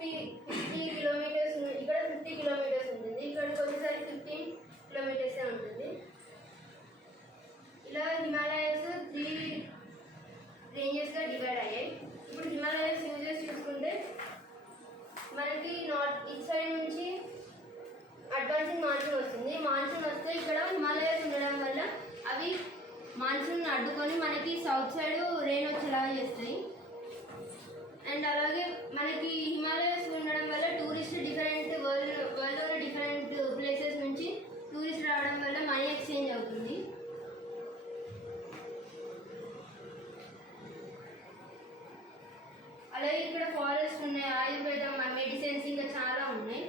50 kilometres, ఇక్కడ 50 kilometres ఉంటుంది, ఇక్కడికి వచ్చేసరికి 15 కిలోమీటర్సే ఉంటుంది. ఇలా హిమాలయాస్ 3 రేంజెస్గా డివైడ్ అయ్యాయి. ఇప్పుడు హిమాలయాస్ యూజెస్ చూసుకుంటే మనకి ఇటు సైడ్ నుంచి అడ్వాన్సింగ్ మాన్సూన్ వస్తుంది. మాన్సూన్ వస్తే ఇక్కడ హిమాలయాస్ ఉండడం వల్ల అవి మాన్సూన్ అడ్డుకొని మనకి సౌత్ సైడ్ రెయిన్ వచ్చేలాగా చేస్తాయి. అండ్ అలాగే మనకి హిమాలయాస్ ఉండడం వల్ల టూరిస్ట్ డిఫరెంట్ వరల్డ్లోని డిఫరెంట్ ప్లేసెస్ నుంచి టూరిస్ట్ రావడం వల్ల మనీ ఎక్స్చేంజ్ అవుతుంది. అలాగే ఇక్కడ ఫారెస్ట్ ఉన్నాయి, ఆయుర్వేదం, మెడిసిన్స్ ఇంకా చాలా ఉన్నాయి.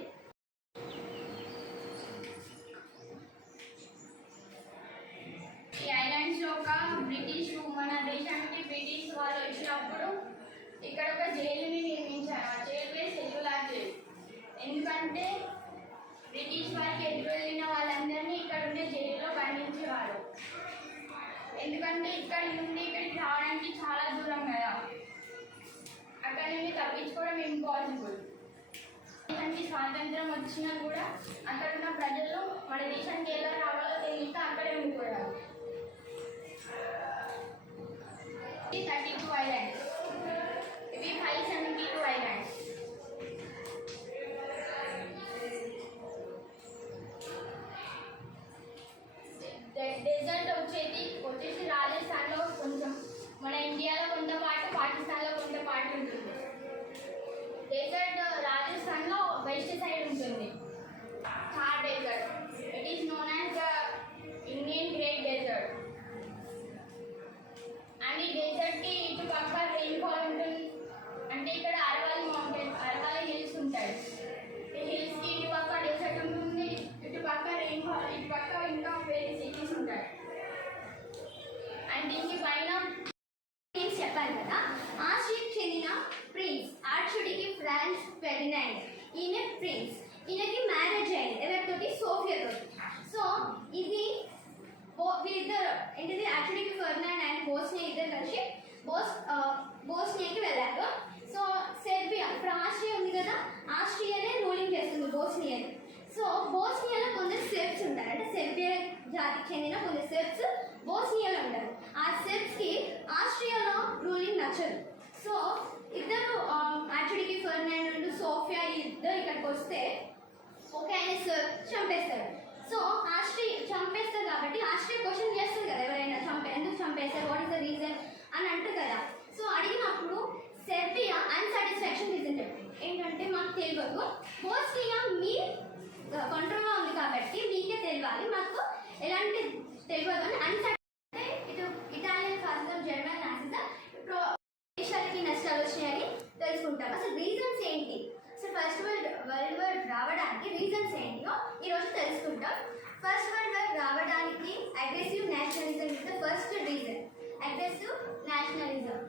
ఈ ఐలాండ్స్లో ఒక బ్రిటిష్ మన దేశానికి బ్రిటిష్ వాళ్ళు వచ్చినప్పుడు ఇక్కడ ఒక జైలుని నిర్మించారు. ఆ జైలు పేరు సెల్యులార్ జైలు. ఎందుకంటే బ్రిటిష్ వారికి ఎదురు వెళ్ళిన వాళ్ళందరినీ ఇక్కడ ఉండే జైల్లో బంధించేవారు. ఎందుకంటే ఇక్కడ నుండి ఇక్కడికి రావడానికి చాలా దూరం కదా, అక్కడ నుండి తప్పించుకోవడం ఇంపాసిబుల్. దేశానికి స్వాతంత్రం వచ్చినా కూడా అక్కడ ఉన్న ప్రజలు మన దేశానికి ఎలా రావాలో తెలియక అక్కడే ఉండిపోయారు. 32 ఐలాండ్స్, ఇవి 572 ఐలాండ్స్. డెజర్ట్ వచ్చేసి రాజస్థాన్లో కొంచెం, మన ఇండియాలో కొంత పాటు, పాకిస్తాన్లో కొంత పాటు ఉంటుంది. డెజర్ట్ రాజస్థాన్లో వెస్ట్ సైడ్ ఉంటుంది, Thar desert. It is known as the Indian great desert. And ఈ డెజర్ట్కి ఇటు పక్క రెయిన్ఫాల్ ఉంటుంది. అంటే ఇక్కడ అరవాలి మౌంటైన్స్, అరవాలి హిల్స్ ఉంటాయి. ఈ హిల్స్కి ఇటు పక్క డెజర్ట్ ఉంటుంది, ఇటు పక్క రెయిన్ఫాల్, ఇటు పక్క ఇంకా వేరే సిటీస్ ఉంటాయి. అండ్ దీనికి పైన చెప్పారు కదా, ఆస్ట్రియాకి చెందిన ప్రిన్స్ ఆర్చుడికి ఫ్రాన్స్ ఫెర్డినాండ్, ఈయన ప్రిన్స్. ఈయనకి మ్యారేజ్ అయింది ఎవరితోటి? సోఫియాతో. సో ఇది వీరిద్దరు ఏంటిది, ఆర్చుడికి ఫెర్డినాండ్ అండ్ బోస్నియా ఇద్దరు కలిసి బోస్నియాకి వెళ్ళారు. సో సెర్బియా, ఇప్పుడు ఆస్ట్రియా ఉంది కదా, ఆస్ట్రియానే రూలింగ్ చేస్తుంది బోస్నియాని. సో బోస్నియాలో కొందరు సెర్బ్స్ ఉంటారు, అంటే సెర్బియా జాతికి చెందిన కొందరు సెర్బ్స్ బోస్నియాలో ఉంటారు. ఆ సెర్బ్స్కి ఆస్ట్రియాలో రూలింగ్ నచ్చదు. సో ఇద్దరు ఆర్చుడికి ఫెర్డినాండ్, సోఫియా ఇద్దరు ఇక్కడికి వస్తే ఓకే ఆయన చంపేస్తాడు. సో ఆస్ట్రియా చంపేస్తారు కాబట్టి ఆస్ట్రియా క్వశ్చన్ చేస్తుంది కదా, ఎవరైనా ఎందుకు చంపేస్తారు, వాట్ ఇస్ ద రీజన్ అని అంటారు కదా. సో అడిగినప్పుడు సెర్బియా అన్సాటిస్ఫాక్షన్ రీజన్ చెప్పింది. ఏంటంటే మాకు తెలియదు, బోస్నియా మీ కంట్రోల్లో ఉంది కాబట్టి మీకే తెలియాలి, మాకు ఎలాంటి తెలియదు అని అన్సాటిస్ఫై. ఇటు ఇటాలియన్ ఫాసిజం, జర్మన్ నాసిజం దేశాలకి నష్టాలు వచ్చాయని తెలుసుకుంటాం. అసలు రీజన్స్ ఏంటి, అసలు ఫస్ట్ వరల్డ్ వార్ రావడానికి రీజన్స్ ఏంటో ఈరోజు తెలుసుకుంటాం. ఫస్ట్ వరల్డ్ వార్ రావడానికి aggressive nationalism is the first reason. Aggressive nationalism.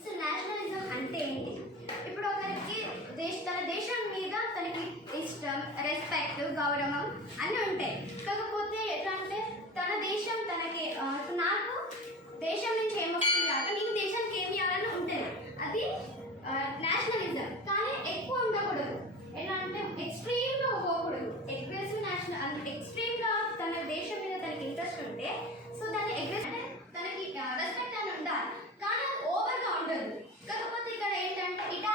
అసలు నేషనలిజం అంటే ఏంటి? ఇప్పుడు ఒకరికి తన దేశం మీద తనకి ఇష్టం, రెస్పెక్ట్, గౌరవం అన్నీ ఉంటాయి. కాకపోతే ఎట్లా అంటే తన దేశం తనకి, నాకు దేశం నుంచి ఏమొస్తుంది కాక నీకు దేశానికి ఏమి ఇవ్వాలని ఉంటుంది, అది నేషనలిజం. కానీ ఎక్కువ ఉండకూడదు, ఎలా అంటే ఎక్స్ట్రీమ్గా పోకూడదు. అగ్రెసివ్ ఎక్స్ట్రీమ్గా తన దేశం మీద తనకి ఇంట్రెస్ట్ ఉంటే సో దాన్ని అగ్రెసివ్ అంటే తనకి రెస్పెక్ట్ అని ఉండాలి, కానీ అది ఓవర్గా ఉండదు. కాకపోతే ఇక్కడ ఏంటంటే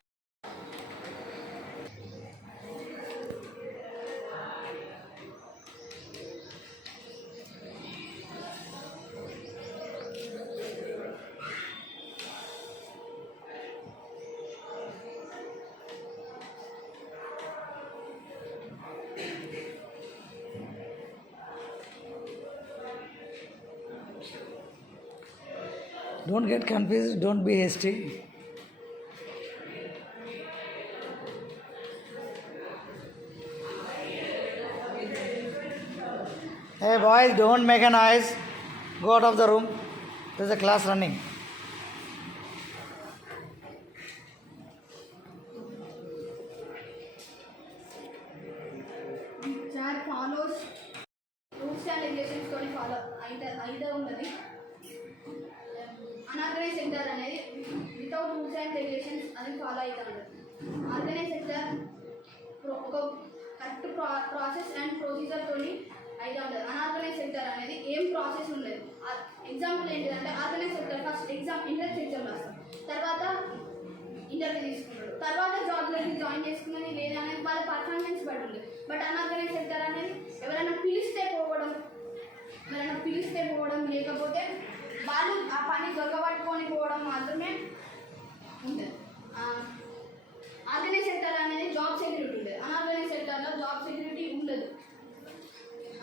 Don't get confused, don't be hasty. Hey boys, don't make a noise. Go out of the room. There's a class running. Sir follows rules and regulations follow. Either ఉన్నది. అనాథరైజ్ సెంటర్ అనేది వితౌట్ రూల్స్ అండ్ రెగ్యులేషన్స్ అది follow అవుతాడు. Organise sector ఒక correct process and ప్రొసీజర్తో అయితే ఉంటుంది. Unorganised sector అనేది ఏం process ఉండదు. ఎగ్జాంపుల్ ఏంటిదంటే organise sector first entrance exam రాస్తాం, తర్వాత ఇంటర్వ్యూ తీసుకుంటాడు, తర్వాత జాబ్లోకి జాయిన్ చేసుకున్నది లేదా అనేది వాళ్ళ పర్ఫార్మెన్స్ బట్టి ఉంటుంది. బట్ అన్ఆర్గనైజ్ సెక్టర్ అనేది ఎవరైనా పిలిస్తే పోవడం లేకపోతే వాళ్ళు ఆ పని దొరకబట్టుకొని పోవడం మాత్రమే ఉంటుంది. ఆర్గనైజ్ సెక్టర్ అనేది జాబ్ సెక్యూరిటీ ఉంటుంది. అన్ఆర్గనైజ్ సెక్టర్లో జాబ్ సెక్యూరిటీ ఉండదు.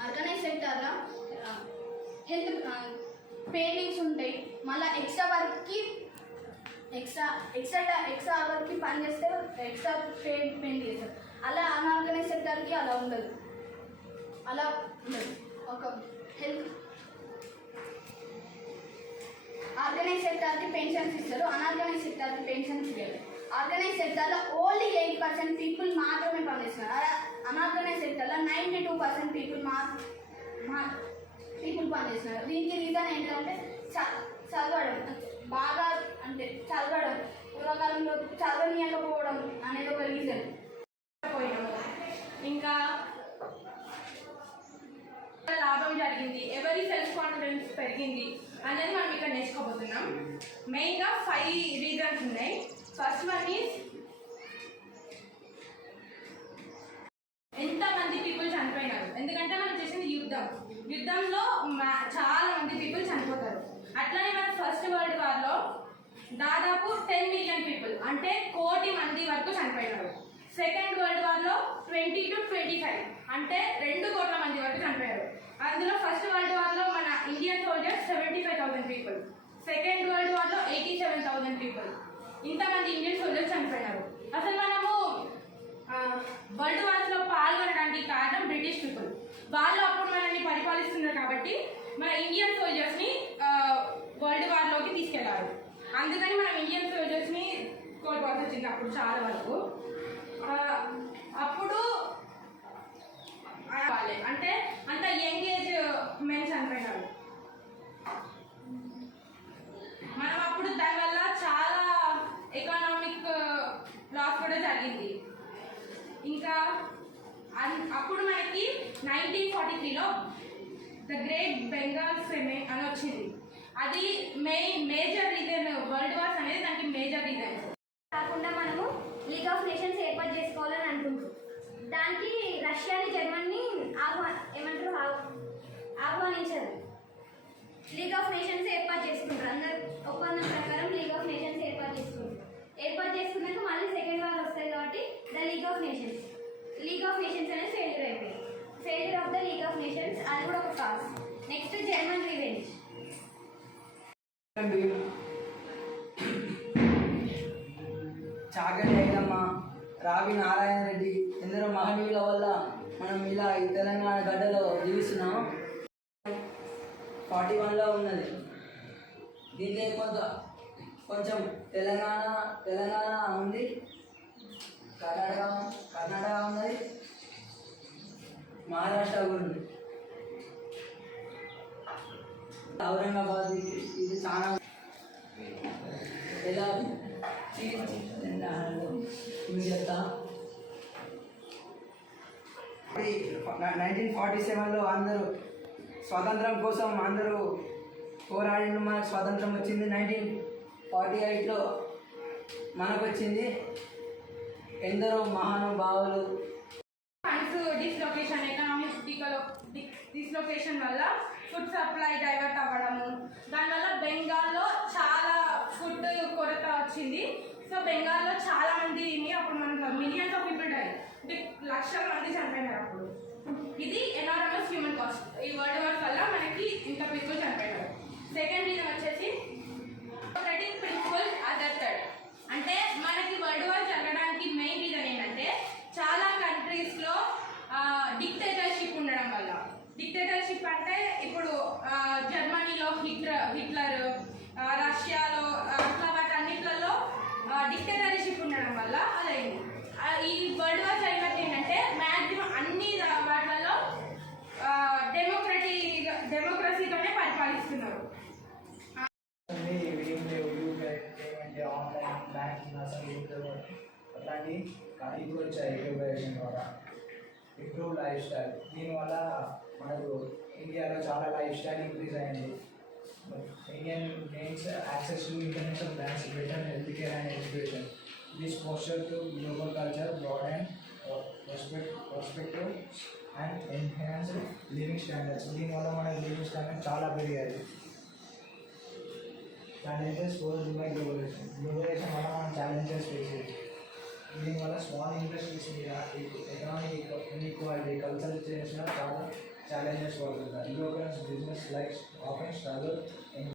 ఆర్గనైజ్ సెక్టర్లో హెల్త్ పేమెంట్స్ ఉంటాయి, మళ్ళీ ఎక్స్ట్రా వర్క్కి పని చేస్తే ఎక్స్ట్రా పేమెంట్ చేస్తారు. అలా అన్ఆర్గనైజ్ సెక్టర్కి అలా ఉండదు. ఒక హెల్త్ ఆర్గనైజ్ సెక్టర్కి పెన్షన్స్ ఇస్తారు, అన్ఆర్గనైజ్ సెక్టర్కి పెన్షన్స్ ఇవ్వరు. ఆర్గనైజ్ సెక్టర్లో ఓన్లీ 8% పీపుల్ మాత్రమే పనిచేస్తున్నారు. అన్ఆర్గనైజ్ సెక్టర్లో 92% పీపుల్ పనిచేస్తున్నారు. దీనికి రీజన్ ఏంటంటే చదవడం బాగా, అంటే చదవడం పూర్వకాలంలో చదవనీయకపోవడం అనేది ఒక రీజన్. ఇంకా లాభం జరిగింది, ఎవరి సెల్ఫ్ కాన్ఫిడెన్స్ పెరిగింది అనేది మనం ఇక్కడ నేర్చుకోబోతున్నాం. మెయిన్గా 5 రీజన్స్ ఉన్నాయి. ఫస్ట్ వన్ ఈజ్ ఎంతమంది పీపుల్ చనిపోయినారు. ఎందుకంటే మనం చేసింది యుద్ధంలో చాలా మంది పీపుల్ చనిపోతారు. అట్లనే మన ఫస్ట్ వరల్డ్ వార్లో దాదాపు 10 మిలియన్ పీపుల్ అంటే 1 కోటి మంది వరకు చనిపోయినారు. సెకండ్ వరల్డ్ వార్లో 20 to 25 అంటే 2 కోట్ల మంది వరకు చనిపోయారు. అందులో ఫస్ట్ వరల్డ్ వార్లో మన Indian soldiers 75,000 people, second world వార్లో 87,000 పీపుల్. ఇంతమంది ఇండియన్ సోల్జర్స్ చనిపోయినారు. అసలు మనము వరల్డ్ వార్స్లో పాల్గొనడానికి కారణం బ్రిటిష్ పీపుల్. వాళ్ళు అప్పుడు మనల్ని పరిపాలిస్తున్నారు కాబట్టి మన ఇండియన్ సోల్జర్స్ని వరల్డ్ వార్లోకి తీసుకెళ్లారు. అందుకని మనం ఇండియన్ సోల్జర్స్ని కోల్పోవాల్సి వచ్చింది అప్పుడు చాలా వరకు. అప్పుడు అంటే అంత యంగ్ ఏజ్ మెన్ చనిపోయినారు. మనం అప్పుడు దానివల్ల చాలా ఎకనామిక్ లాస్ కూడా జరిగింది. ఇంకా అప్పుడు మనకి 1943లో ద గ్రేట్ బెంగాల్ ఫెమైన్ అని వచ్చింది. అది మేజర్ రీజన్. వరల్డ్ వార్స్ అనేది దానికి మేజర్ రీజన్. కాకుండా మనము లీగ్ ఆఫ్ నేషన్స్ ఏర్పాటు చేసుకోవాలని అనుకుంటున్నాం. దానికి రష్యాని జర్మనీ ఆహ్వానించారు. లీగ్ ఆఫ్ నేషన్స్ ఏర్పాటు చేసుకుంటారు. అందరు ఒప్పందం ప్రకారం లీగ్ ఆఫ్ నేషన్స్ ఏర్పాటు చేసుకున్నాక మళ్ళీ సెకండ్ వార్ వస్తుంది కాబట్టి ద లీగ్ ఆఫ్ నేషన్స్ అనేది ఫెయిల్యూర్ అయిపోయింది. Failure of the league of nations అది కూడా ఒక cause. Next German revenge. Chaganti Ailamma, Ravi Narayana Reddy ఎందరో మహనీయుల వల్ల మనం ఇలా ఈ తెలంగాణ గడ్డలో జీవిస్తున్నాము. 41లో ఉన్నది. దీంట్లో కొంచెం తెలంగాణ ఉంది, కర్ణాటక ఉన్నది, మహారాష్ట్ర కూడా ఉంది. ఔరంగాబాద్ ఇది చాలా ఎలా చెప్తా. 1947లో అందరూ స్వాతంత్రం కోసం అందరూ పోరాడిన మనకు స్వాతంత్రం వచ్చింది. 1948లో మనకు వచ్చింది. ఎందరో మహానుభావులు ఫండ్స్ డిస్లొకేషన్, ఎకనామిక్ డిస్లొకేషన్ వల్ల ఫుడ్ సప్లై డైవర్ట్ అవ్వడము, దానివల్ల బెంగాల్లో చాలా ఫుడ్ కొరత వచ్చింది. సో బెంగాల్లో చాలా మందిని అప్పుడు మనకు మిలియన్స్ ఆఫ్ పీపుల్ డై, లక్షల మంది చనిపోయినారు అప్పుడు. ఇది ఎనారమస్ హ్యూమన్ కాస్ట్. ఈ వరల్డ్ వార్ వల్ల మనకి ఇంత పీపుల్ చనిపోయినారు. సెకండ్ రీజన్ వచ్చేసి డెమోక్రటిక్ ప్రిన్సిపల్ అదర్టెడ్. అంటే మనకి వరల్డ్ వార్ జరగడానికి మెయిన్ రీజన్ ఏంటంటే చాలా కంట్రీస్లో డిక్టేటర్షిప్ ఉండడం వల్ల. డిక్టేటర్షిప్ అంటే ఇప్పుడు జర్మనీలో హిట్లర్, రష్యాలో అట్లా వాటన్నిట్లలో డిక్టేటర్షిప్ ఉండడం వల్ల అదైంది. ఈ వరల్డ్ వార్ జరిగినట్టు ఏంటంటే మ్యాక్సిమం అన్ని వాటిలలో డెమోక్రసీతోనే పరిపాలిస్తున్నారు. మనకి ఇప్పుడు వచ్చాయి గ్లోబలైజేషన్ ద్వారా ఇంప్రూవ్ లైఫ్ స్టైల్. దీనివల్ల మనకు ఇండియాలో చాలా లైఫ్ స్టైల్ ఇంక్రీజ్ అయింది. Indian gains access to international brands, better health care and education. This poster to global culture broad and perspective and enhanced living standards. దీనివల్ల మన లివింగ్ స్టాండర్డ్ చాలా పెరిగాయి. Challenges for Dubai globalization. Globalization వల్ల మనం challenges face చేయాలి. దీనివల్ల small industries మీద economic inequality, cultural change చాలా ఛాలెంజెస్ పడుతుంటాయి. Global business life often struggle